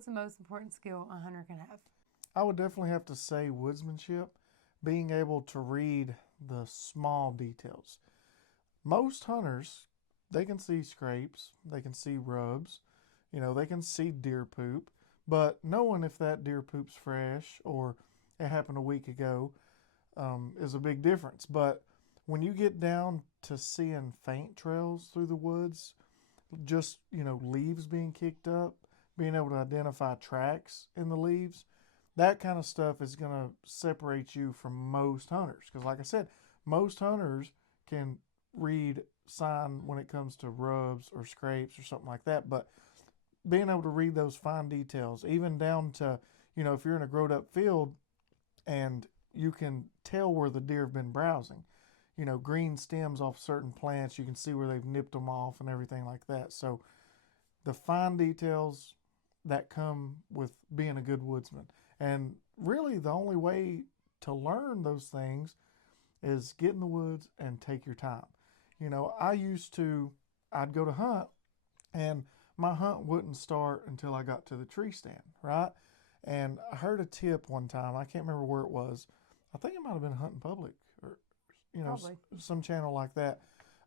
What's the most important skill a hunter can have? I would definitely have to say woodsmanship, being able to read the small details. Most hunters, they can see scrapes, they can see rubs, they can see deer poop, but knowing if that deer poop's fresh or it happened a week ago is a big difference. But when you get down to seeing faint trails through the woods, just, leaves being kicked up, being able to identify tracks in the leaves, that kind of stuff is going to separate you from most hunters. Because, like I said, most hunters can read sign when it comes to rubs or scrapes or something like that. But being able to read those fine details, even down to, if you're in a growed up field and you can tell where the deer have been browsing, green stems off certain plants, you can see where they've nipped them off and everything like that. So the fine details that come with being a good woodsman. And really, the only way to learn those things is get in the woods and take your time. I'd go to hunt, and my hunt wouldn't start until I got to the tree stand, right? And I heard a tip one time, I can't remember where it was. I think it might have been Hunting Public or, Probably. some channel like that.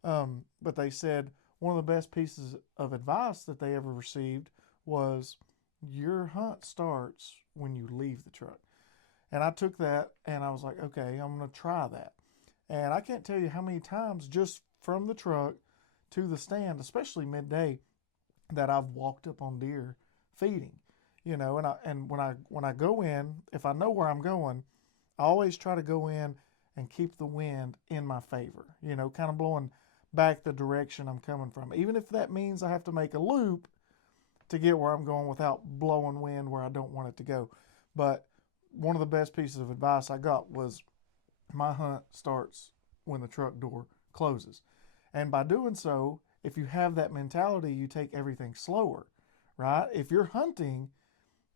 But they said one of the best pieces of advice that they ever received was your hunt starts when you leave the truck. And I took that and I was like, okay, I'm going to try that. And I can't tell you how many times just from the truck to the stand, especially midday, that I've walked up on deer feeding. And when I go in, if I know where I'm going, I always try to go in and keep the wind in my favor, kind of blowing back the direction I'm coming from. Even if that means I have to make a loop to get where I'm going without blowing wind where I don't want it to go. But one of the best pieces of advice I got was my hunt starts when the truck door closes. And by doing so, if you have that mentality, you take everything slower, right? If you're hunting,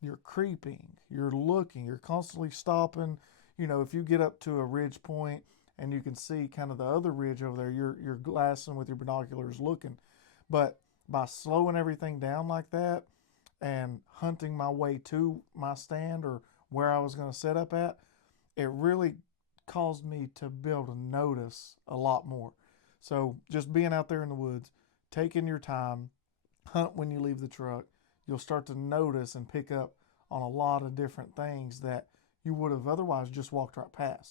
you're creeping, you're looking, you're constantly stopping. If you get up to a ridge point and you can see kind of the other ridge over there, you're glassing with your binoculars looking. But by slowing everything down like that and hunting my way to my stand or where I was going to set up at, it really caused me to be able to notice a lot more. So just being out there in the woods, taking your time, hunt when you leave the truck, you'll start to notice and pick up on a lot of different things that you would have otherwise just walked right past.